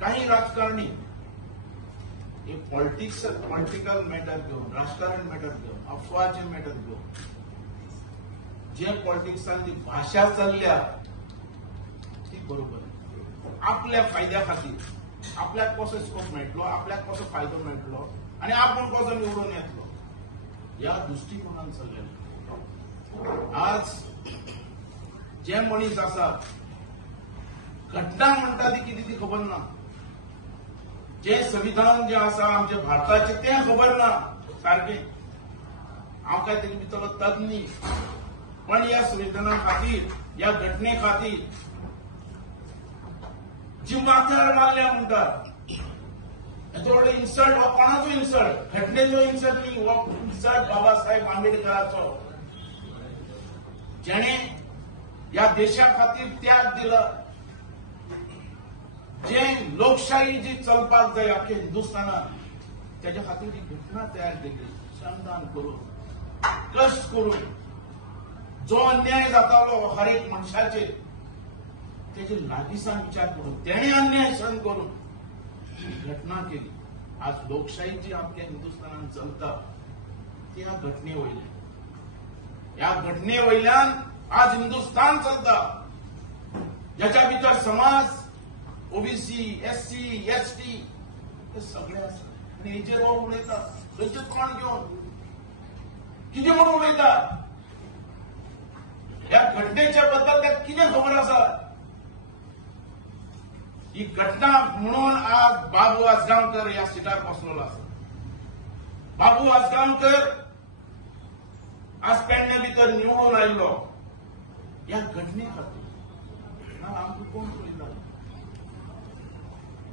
काही राजकारणी एक पॉलिटिकल मॅटर घेऊन, राजकारण मॅटर घेऊन, अफवाचे मॅटर घेऊन जे पॉलिटिक्सांची भाषा चालल्या ती बरोबर आपल्या फायद्या खातीर आपल्याक कसो स्कोप मेळटलो, आपल्याक कसो फायदो मेळटलो आणि आपण कसो निवडून येतलो या दृष्टिकोनान चल्लेलो. आज जे मनीस आसा घटना म्हणटा ती कितें ती खबर ना, जे संविधान जे आसा आमच्या भारताचे तें खबर ना सारखें. हांव काय तेजे भितरलो तज्ञ न्ही, पण या संविधाना खातीर, या घटने खातीर जी माथ्यार मारल्या म्हणटात हेचो व्हडलो इन्सल्ट हो कोणाचो इन्सल्ट? घटनेचो इन्सल्ट न्ही, हो इन्सल्ट बाबासाहेब आंबेडकराचो, जेणे या देशा खातीर त्याग दिला, जे लोकशाही जी चलपाक जाय अख्ख्या हिंदुस्थानात त्याच्या खातीर ही घटना तयार केली. श्रमदान करून, कष्ट करून, जो अन्याय जातालो हर एक मनशाचे त्याचे लागीसान विचार करून, तेणे अन्याय सहन करून ही घटना केली. आज लोकशाही जी आपल्या हिंदुस्थानात चलता ती ह्या घटने वयल्यान, ह्या घटने वयल्यान आज हिंदुस्थान चलता, ज्याच्या भितर समाज ओबीसी, एससी, एसटी हे सगळे आसात आनी हेजेर हो उलयता. खंयचे तोंड घेवन कितें म्हणून उलयता? ह्या घटनेच्या बद्दल त्याक कितें खबर आसा? ही घटना म्हणून आज बाबू आसगांवकर ह्या सिटार बसलेलो आसा. बाबू आसगांवकर आज पेडण्या भितर निवडून आयिल्लो ह्या घटने खातीर. आमकां कोण पळयता?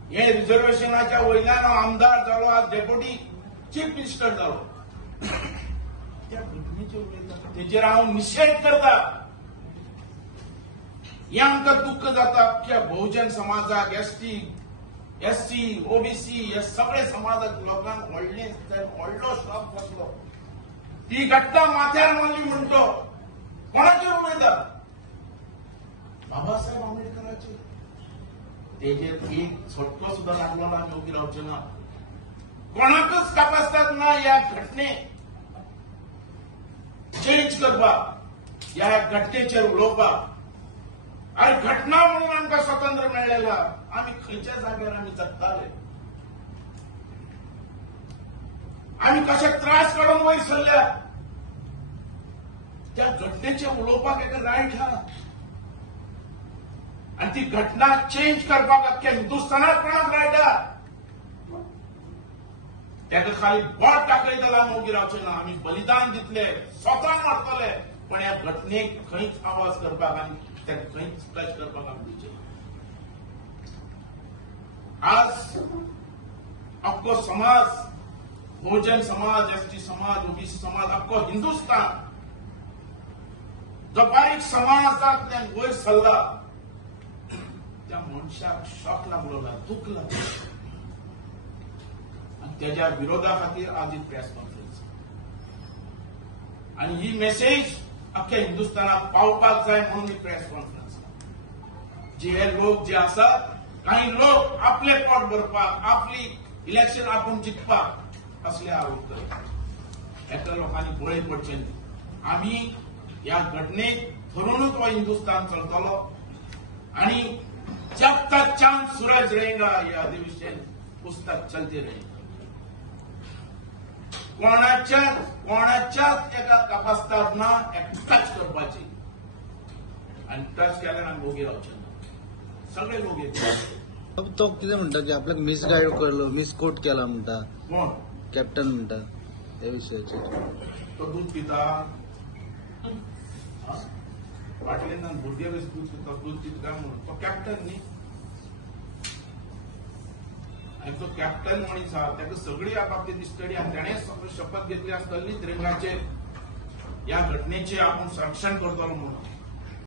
हे रिझर्वेशनाच्या वयल्यान आमदार जालो, आज डेप्युटी चीफ मिनिस्टर जालो. त्या घटनेचेर उलयता, तेजेर हांव निशेध करता. हे आमकां दुःख जाता अख्ख्या बहुजन समाजाक, एससी, ओबीसी हे सगळे समाजाक लोकांक व्हडलो शॉक बसलो. ती घटना माथ्यार मारली म्हणटो कोणाचेर उलयता? बाबासाहेब आंबेडकराचेर. तेजेर एक झटको सुद्धा लागलो ना, आमी उबी रावचे ना. कोणाकच कापासतात ना ह्या घटने चेंज करपाक, ह्या घटनेचेर उलोवपाक. अरे घटना म्हणून आमकां स्वातंत्र्य मेळ्ळेला, आमी खंयच्या जाग्यार आमी जगताले, आमी कशे त्रास काडून वयर सरल्या. त्या घटनेचेर उलोवपाक एका रायट आहा आणि ती घटना चेंज करपाक अख्ख्या हिंदुस्थानात कोणाक रायट आहा? त्याका खाली बोट दाखयतलो आमी उबी रावचे ना. आमी बलिदान दितले, स्वता मारतले, पण ह्या घटनेक खंयच आवाज करपाक आनी त्याक खंयच टच करपाक आमी दिवचे ना. आज अख्खो समाज, बहुजन समाज, एसटी समाज, ओबीसी समाज, अख्खो हिंदुस्थान जो बारीक समाजांतल्यान वयर सरला त्या मनशाक शॉक लागलो, दुःख लागलो आणि त्याच्या विरोधा खातीर आज ही प्रेस कॉन्फरन्स. आणि ही मेसेज अख्ख्या हिंदुस्थानात पावपाक जाय म्हणून ही प्रेस कॉन्फरन्स. जे हे लोक जे आसात, काही लोक आपले पोट भरपाक, आपली इलेक्शन आपूण जिखपाक असले आरोप करतात. एका लोकांनी बळी पडचे न्ही. आमी ह्या घटनेक धरूनच हो हिंदुस्थान चलतलो आणि जब तक चांद सूरज रहेगा ये अधिवेशन पुस्तक चलते रहेगा. कोणाच्याच एका तपासतात ना टच करपाची आणि टच केल्यार आमी उबी रावचे ना. सगळे लोक येतात. तो कितें म्हणटा की आपल्याक मिसगायड करलो, मिसकोट केला म्हणटा, कोण कॅप्टन म्हणटा त्या विशयाचेर. तो दूध पिता, पाटलेंतल्यान भुरगे वेळेस दूध पिता काय म्हणून तो कॅप्टन न्ही. आणि तो कॅप्टन मनीस आहा, ताका सगळी आपापली दिसतडी आनी ताणें शपथ घेतली आसतली तिरंगाचेर ह्या घटनेचे आपूण संरक्षण करतलो म्हणून.